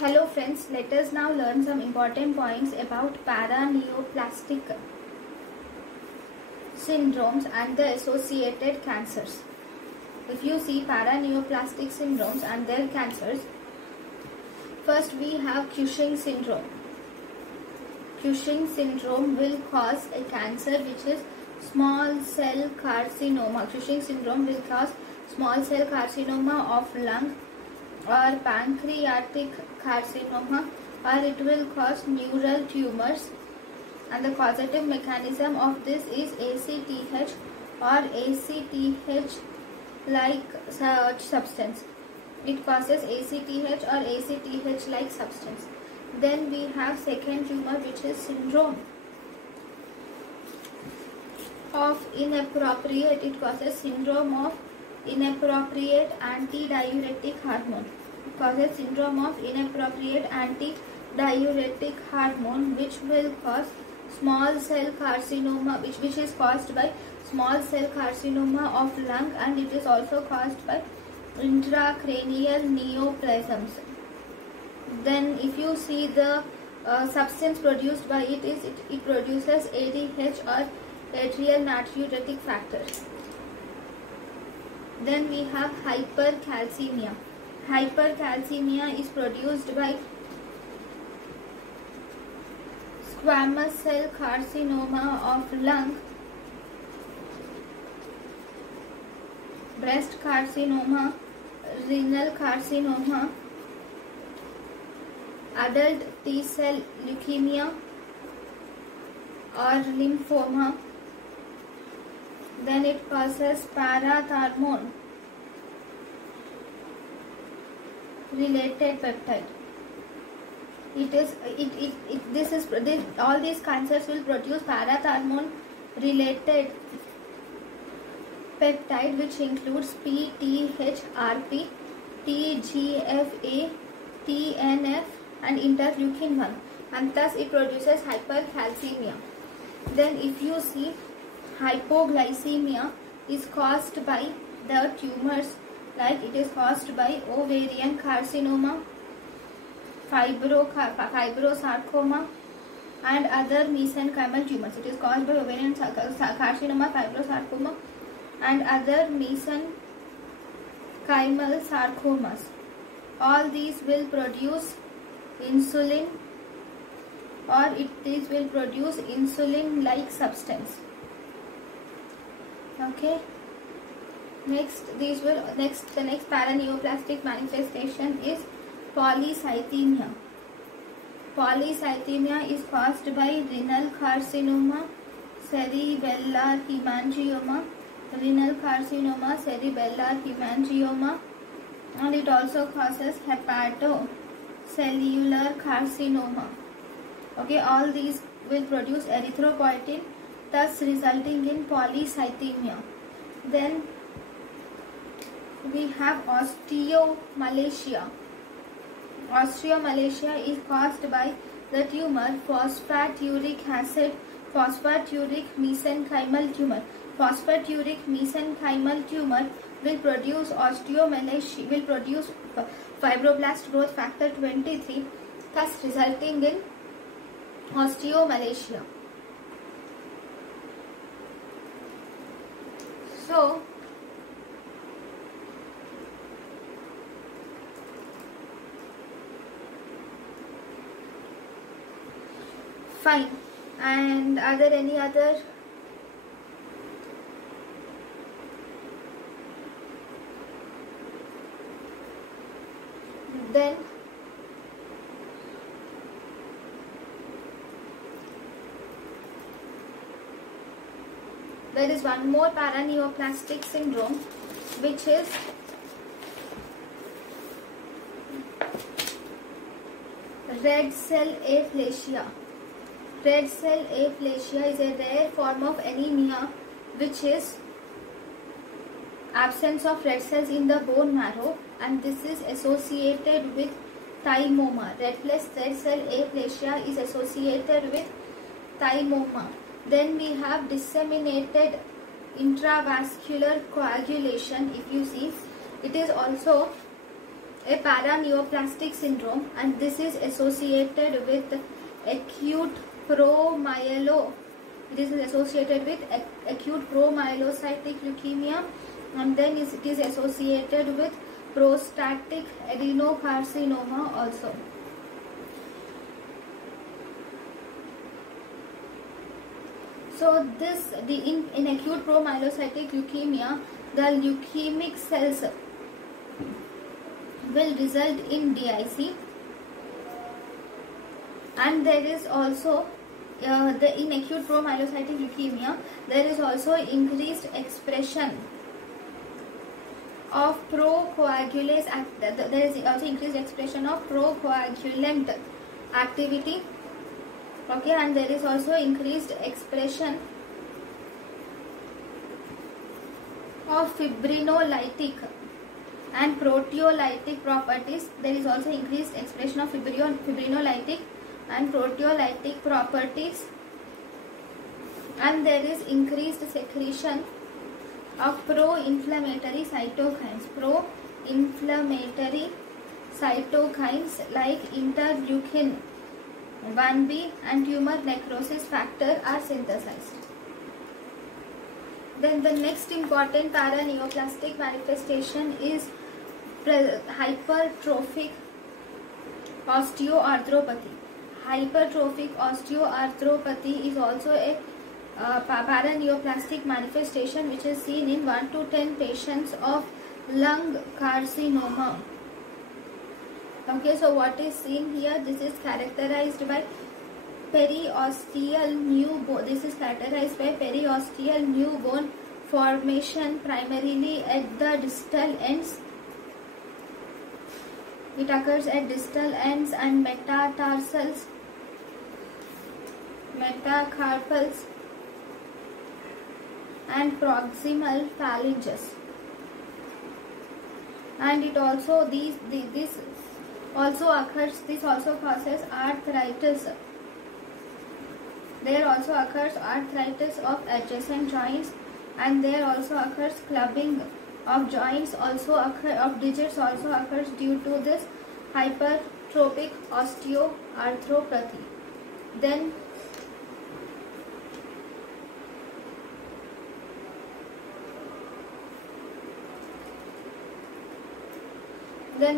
Hello friends, let us now learn some important points about paraneoplastic syndromes and the associated cancers. If you see paraneoplastic syndromes and their cancers, first we have Cushing syndrome. Cushing syndrome will cause a cancer which is small cell carcinoma. Cushing syndrome will cause small cell carcinoma of lung or pancreatic carcinoma, or it will cause neural tumors, and the causative mechanism of this is ACTH or ACTH like substance. It causes ACTH or ACTH like substance. Then we have second tumor, which is syndrome of inappropriate. It causes syndrome of inappropriate antidiuretic hormone. It causes syndrome of inappropriate antidiuretic hormone, which will cause small cell carcinoma, which is caused by small cell carcinoma of lung, and it is also caused by intracranial neoplasms. Then if you see the substance produced by it is it produces ADH or atrial natriuretic factor. Then we have hypercalcemia. Hypercalcemia is produced by squamous cell carcinoma of lung, breast carcinoma, renal carcinoma, adult T cell leukemia or lymphoma. Then it causes parathormone related peptide. All these cancers will produce parathormone related peptide, which includes PTHRP, TGFA, TNF and interleukin 1, and thus it produces hypercalcemia. Then if you see, hypoglycemia is caused by the tumors, like it is caused by ovarian carcinoma, fibrosarcoma and other mesenchymal tumors. It is caused by ovarian carcinoma, fibrosarcoma and other mesenchymal sarcomas. All these will produce insulin, or these will produce insulin like substance. Okay. The next paraneoplastic manifestation is polycythemia. Polycythemia is caused by renal carcinoma, cerebellar hemangioma, and it also causes hepatocellular carcinoma. Okay, all these will produce erythropoietin, thus resulting in polycythemia. Then we have osteomalacia. Osteomalacia is caused by the tumor phosphaturic mesenchymal tumor. Phosphaturic mesenchymal tumor will produce osteomalacia, will produce fibroblast growth factor 23, thus resulting in osteomalacia. So fine. And are there any other? Then there is one more paraneoplastic syndrome, which is red cell aplasia. Red cell aplasia is a rare form of anemia, which is absence of red cells in the bone marrow, and this is associated with thymoma. Red cell aplasia is associated with thymoma. Then we have disseminated intravascular coagulation. If you see, it is also a paraneoplastic syndrome, and this is associated with acute it is associated with acute promyelocytic leukemia, and then it is associated with prostatic adenocarcinoma also. So in acute promyelocytic leukemia, the leukemic cells will result in DIC, and there is also in acute promyelocytic leukemia there is also increased expression of procoagulase there is also increased expression of procoagulant activity. Okay, and there is also increased expression of fibrinolytic and proteolytic properties. There is also increased expression of fibrinolytic and proteolytic properties, and there is increased secretion of pro-inflammatory cytokines. Pro-inflammatory cytokines like interleukin 1b and tumor necrosis factor are synthesized. Then the next important paraneoplastic manifestation is hypertrophic osteoarthropathy. Hypertrophic osteoarthropathy is also a paraneoplastic manifestation which is seen in 1 to 10 patients of lung carcinoma. Okay, so what is seen here? This is characterized by periosteal new bone. This is characterized by periosteal new bone formation primarily at the distal ends. It occurs at distal ends and metatarsals, metacarpals and proximal phalanges. And it also this also causes arthritis. There also occurs arthritis of adjacent joints, and there also occurs clubbing of joints of digits also occurs due to this hypertrophic osteoarthropathy. Then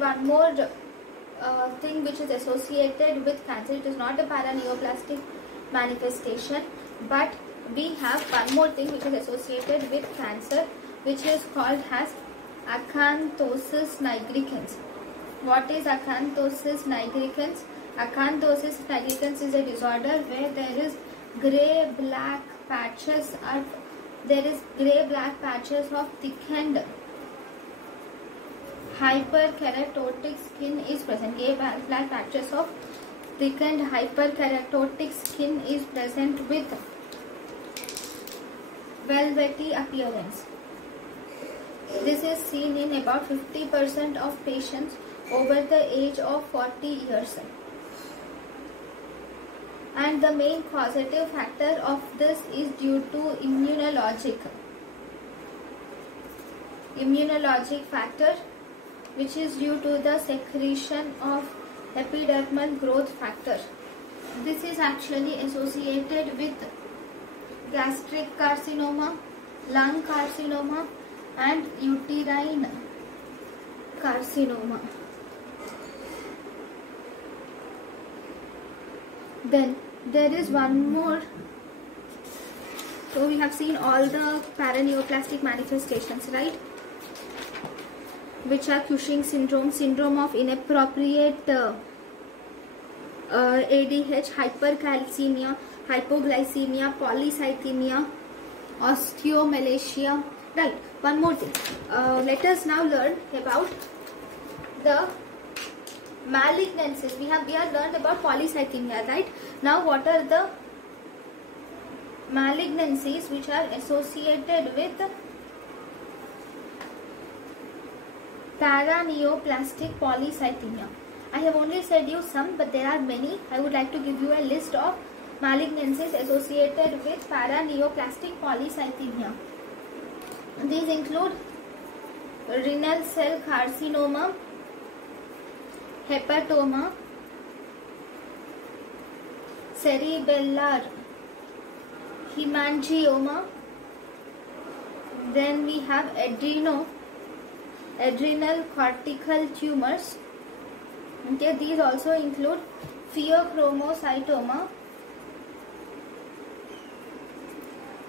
one more thing which is associated with cancer. It is not a paraneoplastic manifestation, but we have one more thing which is associated with cancer, which is called as acanthosis nigricans. What is acanthosis nigricans? Acanthosis nigricans is a disorder where there is grey-black patches of thickened hyperkeratotic skin is present. Grey-black patches of thickened hyperkeratotic skin is present with velvety appearance. This is seen in about 50% of patients over the age of 40 years. And the main causative factor of this is due to immunologic factor, which is due to the secretion of epidermal growth factor. This is actually associated with gastric carcinoma, lung carcinoma and uterine carcinoma. Then there is one more. So we have seen all the paraneoplastic manifestations, right? Which are Cushing syndrome, syndrome of inappropriate ADH, hypercalcemia, hypoglycemia, polycythemia, osteomalacia. Right, one more thing. Let us now learn about the malignancies. We have learned about polycythemia, right? Now what are the malignancies which are associated with paraneoplastic polycythemia? I have only said you some, but there are many. I would like to give you a list of malignancies associated with paraneoplastic polycythemia. These include renal cell carcinoma, hepatoma, cerebellar hemangioma. Then we have adrenal cortical tumors. Okay, these also include pheochromocytoma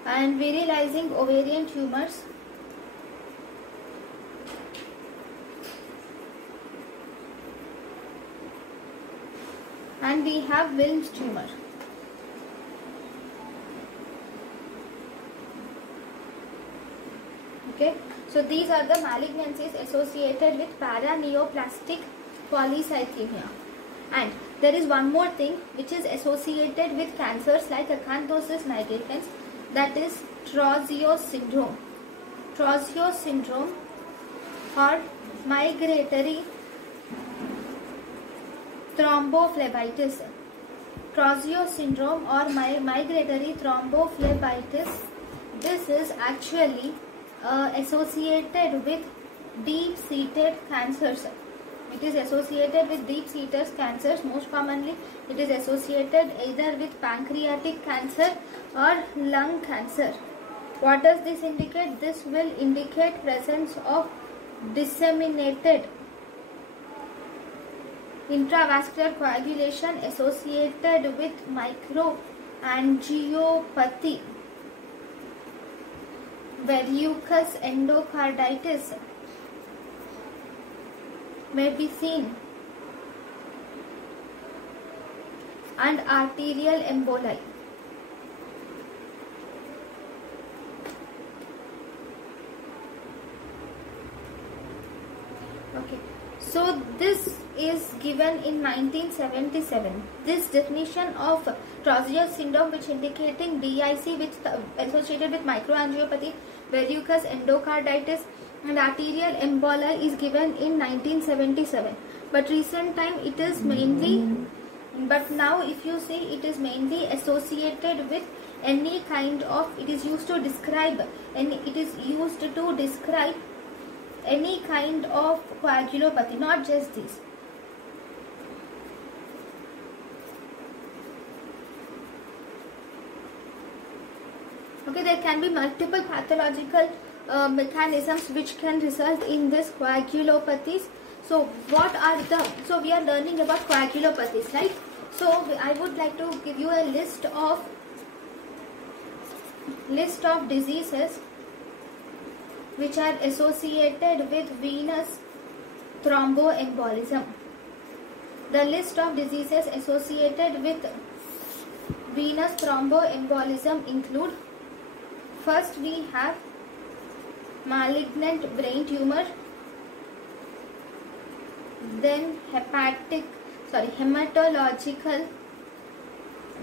and virilizing ovarian tumors. And we have Wilms tumor. Okay, so these are the malignancies associated with paraneoplastic polycythemia. And there is one more thing which is associated with cancers like acanthosis nigricans, that is Trousseau syndrome. Trousseau syndrome or migratory thrombophlebitis. Trousseau syndrome or migratory thrombophlebitis. This is actually associated with deep-seated cancers. It is associated with deep-seated cancers. Most commonly, it is associated either with pancreatic cancer or lung cancer. What does this indicate? This will indicate presence of disseminated intravascular coagulation associated with microangiopathy. Verrucous endocarditis may be seen, and arterial emboli. Okay, so this is given in 1977. This definition of Trousseau syndrome, which indicating DIC associated with microangiopathy, verrucous endocarditis and arterial emboli, is given in 1977. But recent time it is mainly, but now if you see, it is mainly associated with any kind of, it is used to describe any kind of coagulopathy, not just this. Okay, there can be multiple pathological mechanisms which can result in this coagulopathies. So what are so we are learning about coagulopathies, right? So I would like to give you a list of diseases which are associated with venous thromboembolism. The list of diseases associated with venous thromboembolism include: first we have malignant brain tumor, then hematological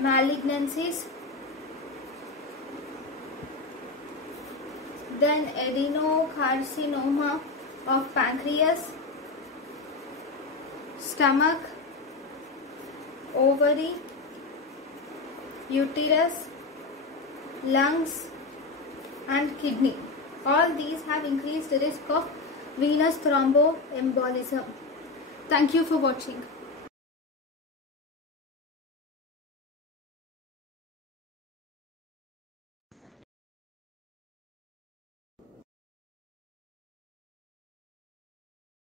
malignancies, then adenocarcinoma of pancreas, stomach, ovary, uterus, lungs and kidney. All these have increased risk of venous thromboembolism. Thank you for watching.